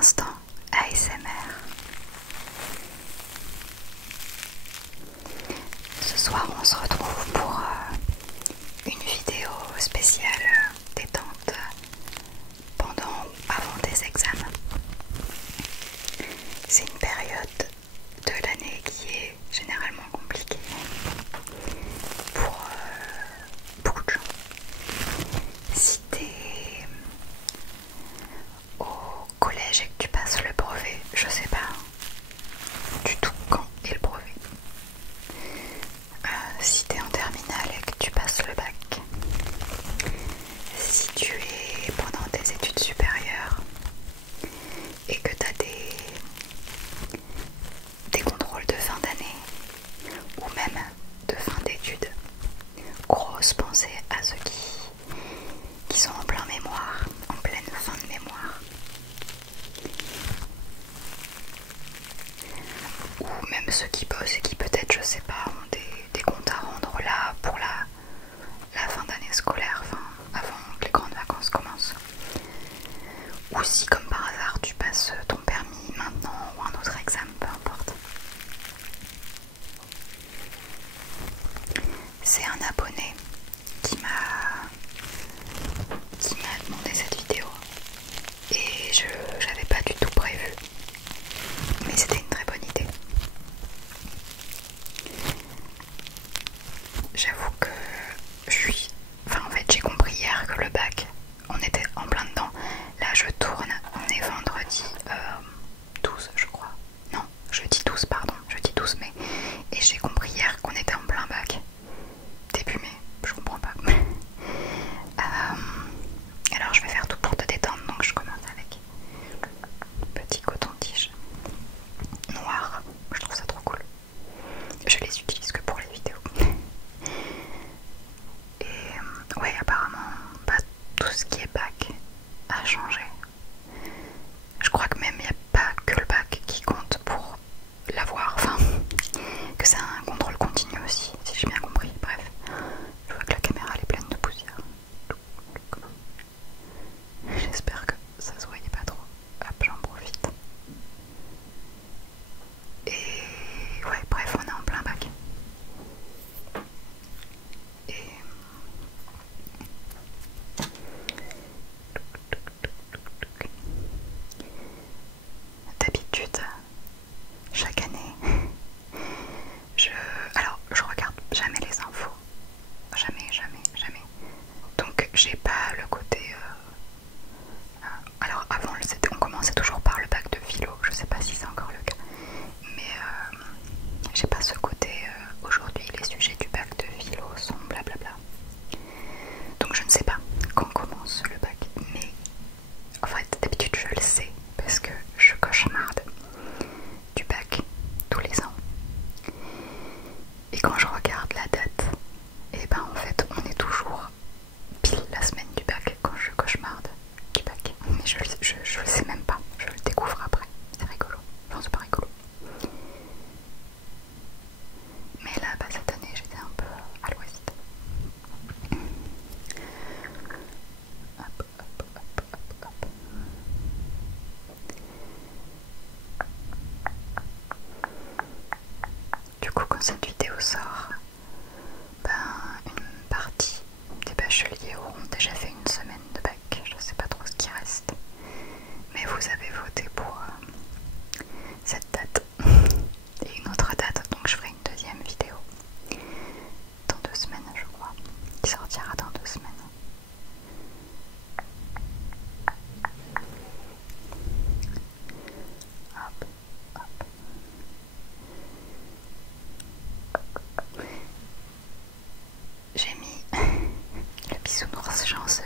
instant ASMR. Ce soir on se retrouve pour une vidéo spéciale détente pendant ou avant des examens. C'est une période de l'année qui est généralement compliquée pour beaucoup de gens. Si t'es au collège et que tu passes le brevet, je sais pas du tout quand est le brevet. Si t'es en terminale et que tu passes le bac, si tu es pendant tes études supérieures et que tu as des contrôles de fin d'année ou même de fin d'études, grosse pensée à ceux qui sont en plein mémoire, en pleine fin de mémoire, ou même ceux qui bossent et qui peut-être, je sais pas, ont des comptes à rendre là pour la fin d'année scolaire, enfin avant que les grandes vacances commencent. Ou si comme par hasard tu passes ton permis maintenant ou un autre examen, peu importe. C'est un abonné qui m'a demandé cette vidéo et j'avais pas du tout prévu, mais c'était une très bonne idée. J'avoue que en fait j'ai compris hier que le bac, on était en plein dedans. Là je tourne, on est vendredi 12 je crois. Non, jeudi 12 pardon, jeudi 12 mai. Et j'ai compris hier qu'on était en plein bac. Début mai, je comprends pas. Alors je vais faire tout pour te détendre, donc je commence avec petit coton-tige noir. Je trouve ça trop cool. Je les utilise que pour les vidéos. Et ouais, apparemment pas tout ce qui est bac a changé. Je crois que même il n'y a pas que le bac qui compte pour l'avoir, enfin que c'est un contrôle continu aussi, si j'ai bien compris. Bref, je vois que la caméra elle est pleine de poussière. J'espère que ça se voyait pas trop. Hop, j'en profite. Et ouais, bref, on est en plein bac. Et d'habitude, chaque année, alors je regarde jamais les infos. Jamais. Donc j'ai pas le côté... alors avant on commençait toujours par le bac de philo, je sais pas si c'est encore le cas. Mais j'ai pas ce côté aujourd'hui les sujets du bac de philo sont blablabla. Donc je ne sais pas quand commence le bac, mais en fait d'habitude je le sais parce que je cauchemarde du bac tous les ans. Et quand je regarde la date, et ben en fait on est toujours pile la semaine du bac quand je cauchemarde du bac. Mais je le sais même pas, je le découvre après. C'est rigolo, enfin c'est pas rigolo. Mais là, cette année j'étais un peu à l'ouest. Hop. Du coup quand cette vidéo sort, une partie des bacheliers auront déjà fait une semaine de bac. Je sais pas trop ce qui reste, mais vous avez voté pour cette date et une autre date, donc je ferai une deuxième vidéo dans 2 semaines je crois, qui sortira dans 2 semaines. Hop. J'ai mis le bisounours chanceux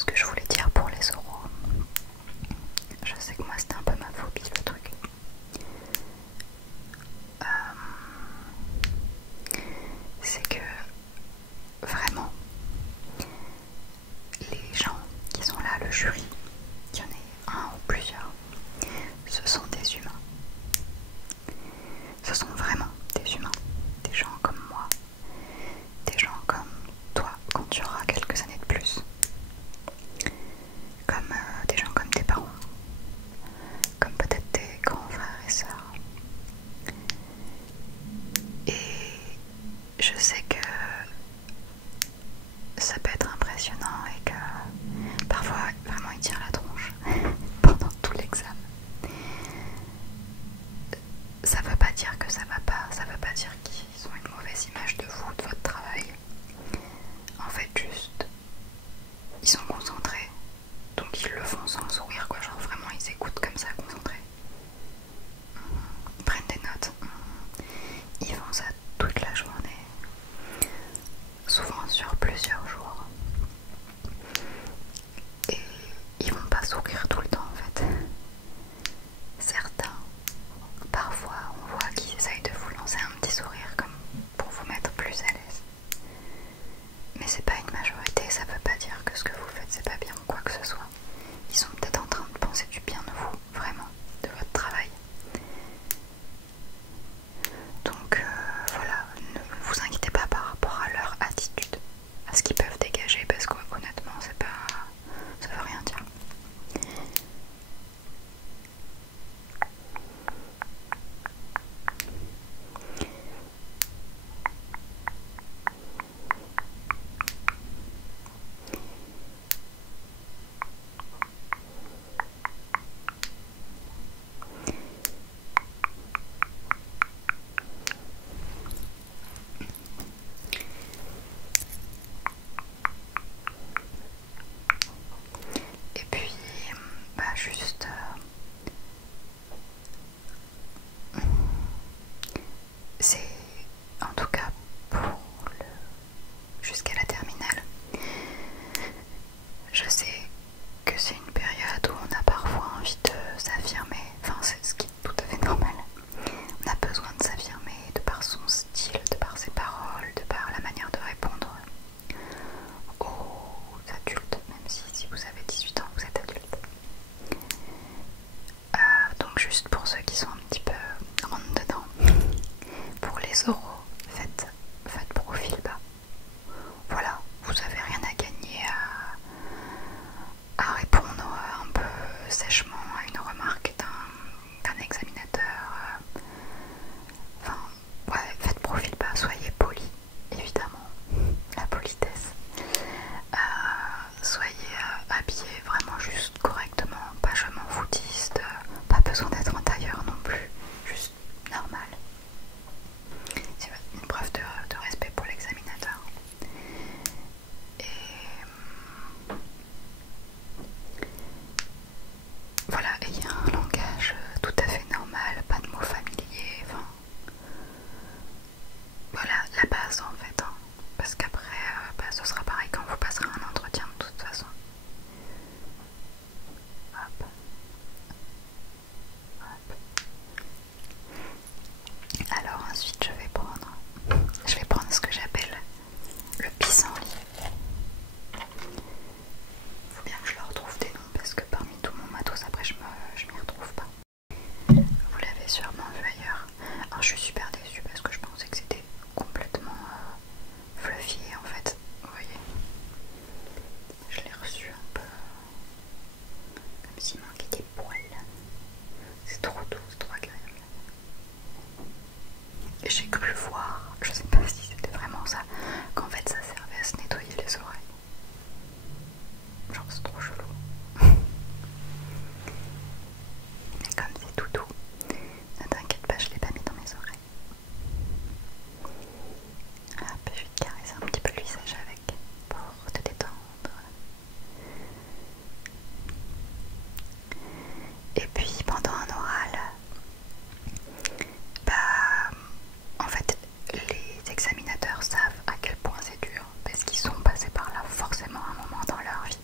ce que je voulais dire pour les oraux. Je sais que moi c'était un peu ma phobie le truc. C'est que vraiment les gens qui sont là, le jury, qu'il y en ait un ou plusieurs, ce sont des humains. Ce sont vraiment des humains, des gens comme moi, des gens comme toi quand tu auras quelques années de plus, comme des gens comme tes parents, comme peut-être tes grands frères et sœurs. Et je sais que ça peut être impressionnant et que parfois vraiment ils tirent la tronche pendant tout l'examen. Ça veut pas dire que ça va pas, ça veut pas dire qu'ils ont une mauvaise image de vous, de votre travail. En fait juste, ils sont concentrés, donc ils le font sans sourire quoi, genre vraiment ils écoutent comme ça concentrés. Ils prennent des notes, ils font ça toute la journée, souvent sur plusieurs jours. Et ils vont pas sourire tout le temps en fait. Certains, parfois on voit qu'ils essayent de vous lancer un petit sourire comme pour vous mettre plus à l'aise. Mais c'est pas une majorité, ça veut pas dire que ce que vous faites c'est pas bien ou quoi que ce soit. Ils sont peut-être en train de penser du bien de vous, vraiment, de votre travail. Donc voilà, ne vous inquiétez pas par rapport à leur attitude, à ce qu'ils peuvent dégager, parce qu'honnêtement c'est pas, ça veut rien dire. Et puis, bah juste, c'est en tout cas pour le jusqu'à la terminale. Je sais que c'est une période où on a parfois envie de s'affirmer, enfin c'est ce qui est tout à fait normal. On a besoin de s'affirmer de par son style, de par ses paroles, de par la manière de répondre aux adultes, même si vous avez 18 ans, vous êtes adulte. Donc juste pour ceux qui sont un petit peu rentre dedans, pour les oraux, faites profil bas. Voilà, vous avez rien à gagner à répondre un peu sèchement à une remarque d'un examinateur. Enfin, ouais, faites profil bas, soyez poli, évidemment, la politesse. Soyez habillés vraiment juste correctement, pas je m'en foutiste, pas besoin d'être en tailleur non plus, juste normal. C'est une preuve de respect pour l'examinateur. Et voilà, ayez un langage tout à fait normal, pas de mots familiers, enfin voilà la base en fait, hein. Parce qu'après bah, ce sera pareil quand vous passerez un entretien de toute façon. Hop. Hop. Alors ensuite je vais prendre ce que j'appelle le pissenlit. Faut bien que je leur retrouve des noms parce que parmi tout mon matos après je m'y retrouve pas. Vous l'avez sûrement vu ailleurs. Alors je suis super déçue parce que je pensais que c'était complètement fluffy en fait. Vous voyez, je l'ai reçu un peu comme s'il manquait des poils. C'est trop doux, c'est trop agréable. Et j'ai cru voir, je sais pas si c'était vraiment ça, qu'en fait ça servait à se nettoyer les oreilles. Genre c'est trop chelou. Mais comme c'est tout doux, ne t'inquiète pas, je l'ai pas mis dans mes oreilles. Hop, je vais te caresser un petit peu le visage avec pour te détendre. Et puis pendant un oral, bah en fait les examinateurs savent à quel point c'est dur parce qu'ils sont passés par là forcément un moment dans leur vie.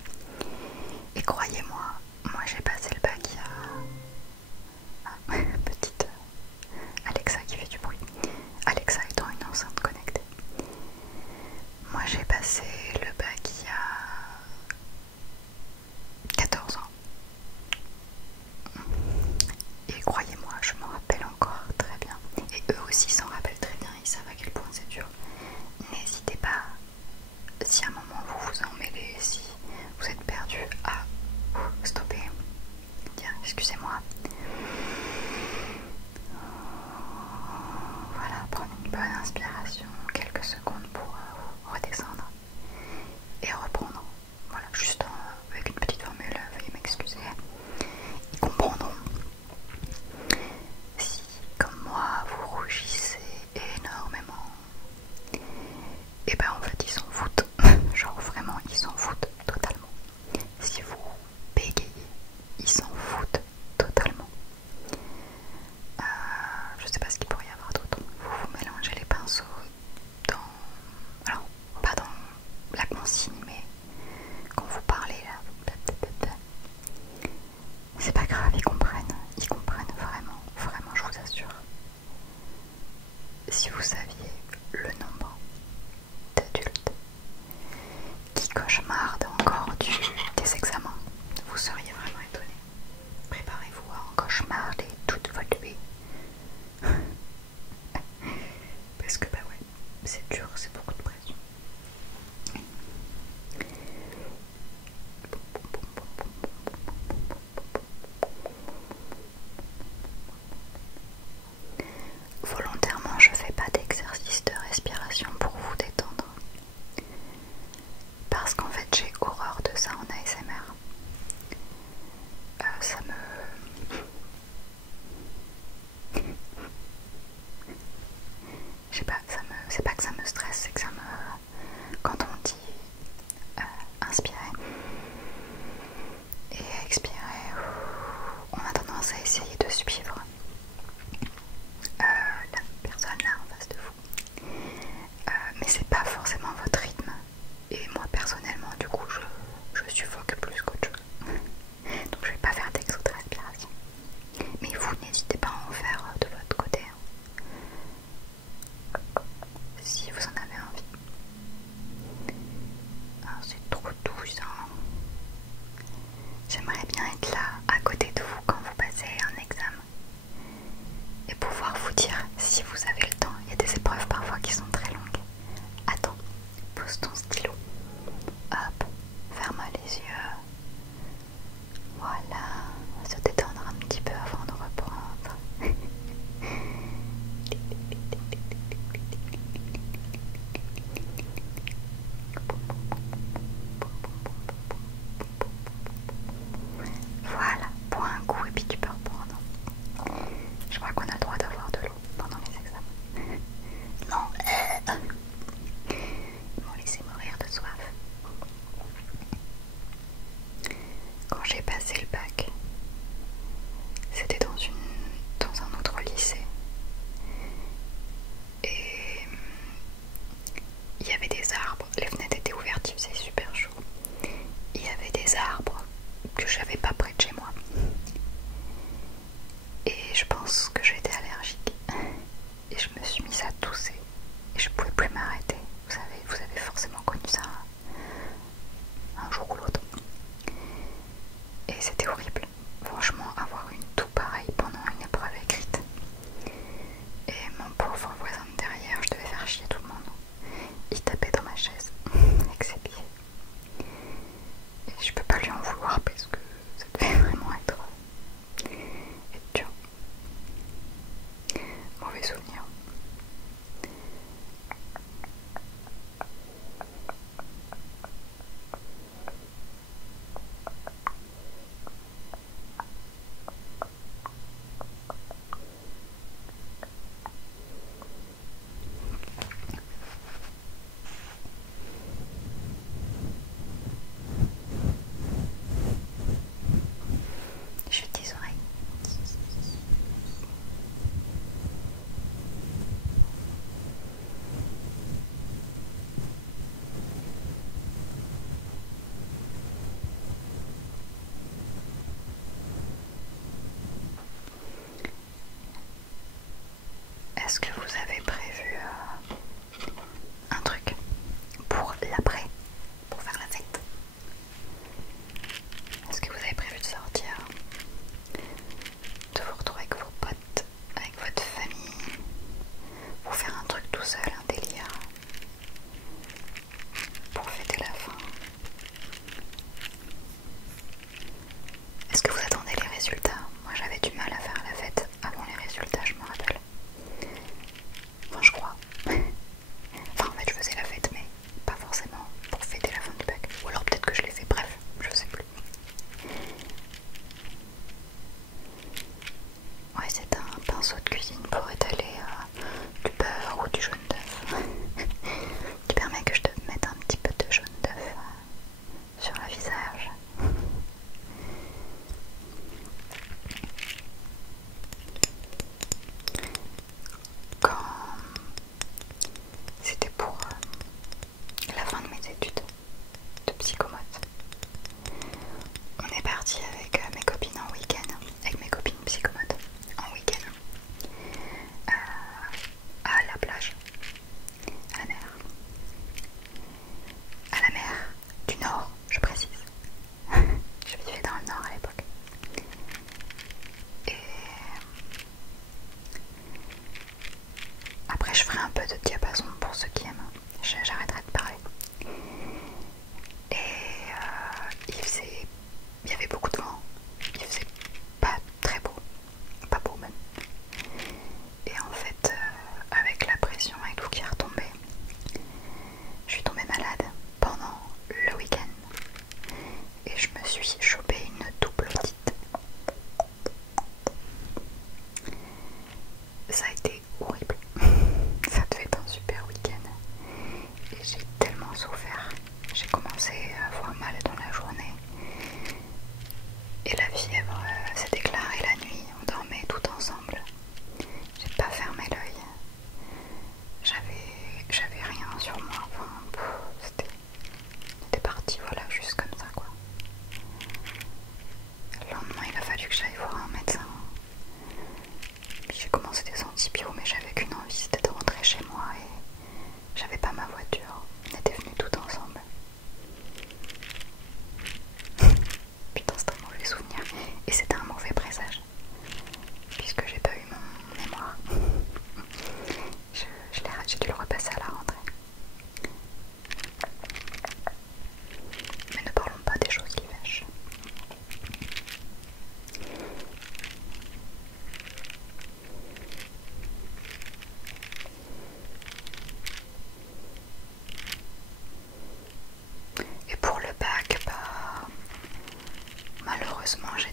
J'aimerais bien être là à côté de vous quand vous passez un examen et pouvoir vous dire si vous avez le temps. Il y a des épreuves parfois qui sont très longues. Attends, pose ton stylo. Hop, ferme les yeux. Voilà, on va se détendre un petit peu avant de reprendre. Voilà, bois un coup et puis tu peux reprendre. Je crois qu'on a le droit d'avoir de l'eau pendant les examens. Non, ils m'ont laissé mourir de soif. Quand j'ai passé le bac, c'était dans un autre lycée. Et il y avait des arbres, les fenêtres étaient ouvertes, il faisait super chaud. Il y avait des arbres que j'avais pas près de chez moi. Et je pense que j'étais allergique. Et je me suis mise à tousser. Et je pouvais plus m'arrêter. Vous avez forcément connu ça un jour ou l'autre. Et c'était horrible. Franchement, avoir une toux pareille pendant une épreuve écrite. Et mon pauvre voisin de derrière, je devais faire chier tout le monde. Il tapait dans ma chaise avec ses pieds. Et je peux pas lui en vouloir parce que ça devait vraiment être dur. Mauvais souvenir. Je tes oreilles. Est-ce que vous avez prévu un truc pour l'après, pour faire la fête? Est-ce que vous avez prévu de sortir, de vous retrouver avec vos potes, avec votre famille, pour faire un truc tout seul, un délire, pour fêter la fin? Est-ce que vous attendez les résultats? Moi j'avais du mal à faire la fête avant les résultats, je me rappelle. Enfin je crois. Enfin en fait je faisais la fête mais pas forcément pour fêter la fin du bac. Ou alors peut-être que je l'ai fait, bref, je sais plus. Ouais, c'est un pinceau de cuisine pour étaler du beurre ou du jaune d'œuf qui permet que je te mette un petit peu de jaune d'œuf sur le visage. Quand c'était pour la fin de mes études de psychomote, on est parti avec mes copines en week-end, avec mes copines psychomotes en week-end à la plage, à la mer du Nord, je précise. Je vivais dans le Nord à l'époque. Et après je ferai un peu de diapason pour ceux qui aiment. J'arrêterai de parler. Et il y avait beaucoup de vent. Il faisait pas très beau, pas beau même. Et en fait, avec la pression et tout qui est retombé, je suis tombée malade pendant le week-end. Et je me suis chopé une double otite. Ça a été horrible. Ça devait être un super week-end. Et j'ai tellement souffert. J'ai commencé à avoir mal dans la journée. Et c'était un mauvais présage, puisque j'ai pas eu mon mémoire. J'ai dû le repasser à la rentrée. Mais ne parlons pas des choses qui fâchent. Et pour le bac, bah, malheureusement j'ai